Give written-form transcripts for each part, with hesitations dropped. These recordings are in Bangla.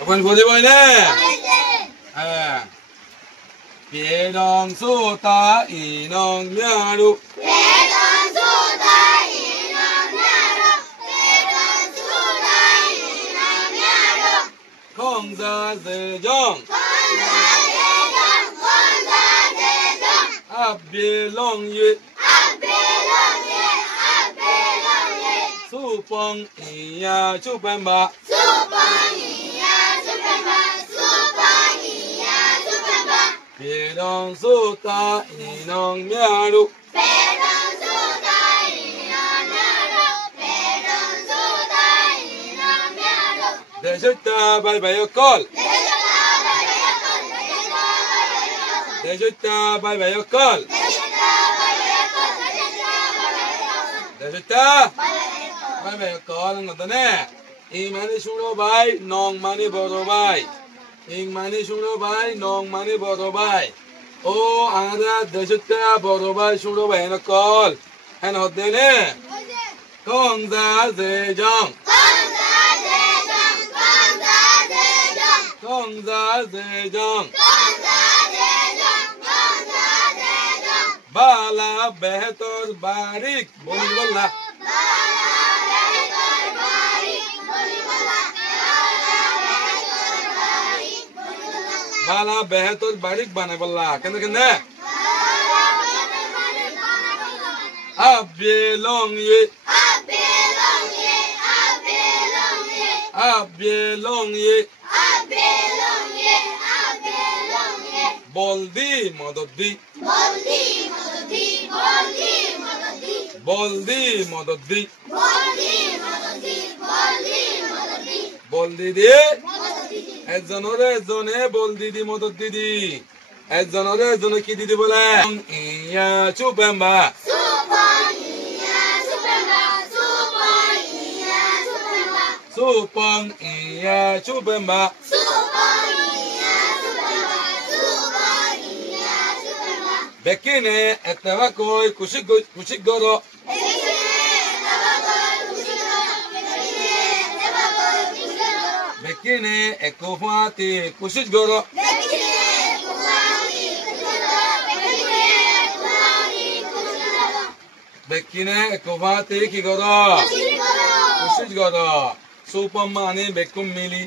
अपन बोले बोले别人说大一能面路，别人说大一能面路，别人说大一能面路。空在这中，空在这中，空在这中。阿别龙月，阿别龙月，阿别龙月。苏邦咿呀就奔吧，苏邦咿呀就奔吧，苏邦咿呀就奔吧。别人说大一能面路，别人说大一能面路，别人说大一能面路。这是大白白的歌，这是大白白的歌，这是大白白的歌，能懂呢？一মানে শুনো ভাই নং মানে বড় ভাই ইং মানে শুনো ভাই নং মানে বড় ভাই ও আদা দেশটা বড় ভাই শুনো ভাই না কল হ্যাঁ হতে নে কোন দা জে জং কোন দা জে জং বালা বেহতর বারিক বলি বললা बाला बेहतर बारीक बने बल्ला कहने कहने अबे लोंग ये अबे लोंग ये अबे लोंग ये अबे लोंग ये अबे लोंग ये अबे लोंग ये बोल्दी मददी बोल्दी मददी बोल्दी मददी बोल्दी मददी बोल्दी मददी बोल्दी मददी बोल्दी दे একজনরে একজনে বল দিদি মদত দিদি একজনরে একজনে কি দিদি বলে ইয়া চুপেম্বা সুপং ইয়া চুপেম্বা সুপং ইয়া চুপেম্বা সুপং ইয়া চুপেম্বা সুপং ইয়া চুপেম্বা সুপং ইয়া চুপেম্বা বেকিনে এতবা কই কুশি গরো Bekine ekofati kushit goro. Bekine ekofati kushit goro. Bekine ekofati ki goro. Kushit goro. Supam mani bekum mili.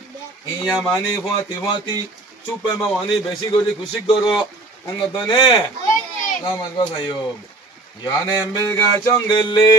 Iya mani fati. Chupema mani besi gori kushit goro. Angatone. Naman ko sayo. Yane embelga changelle.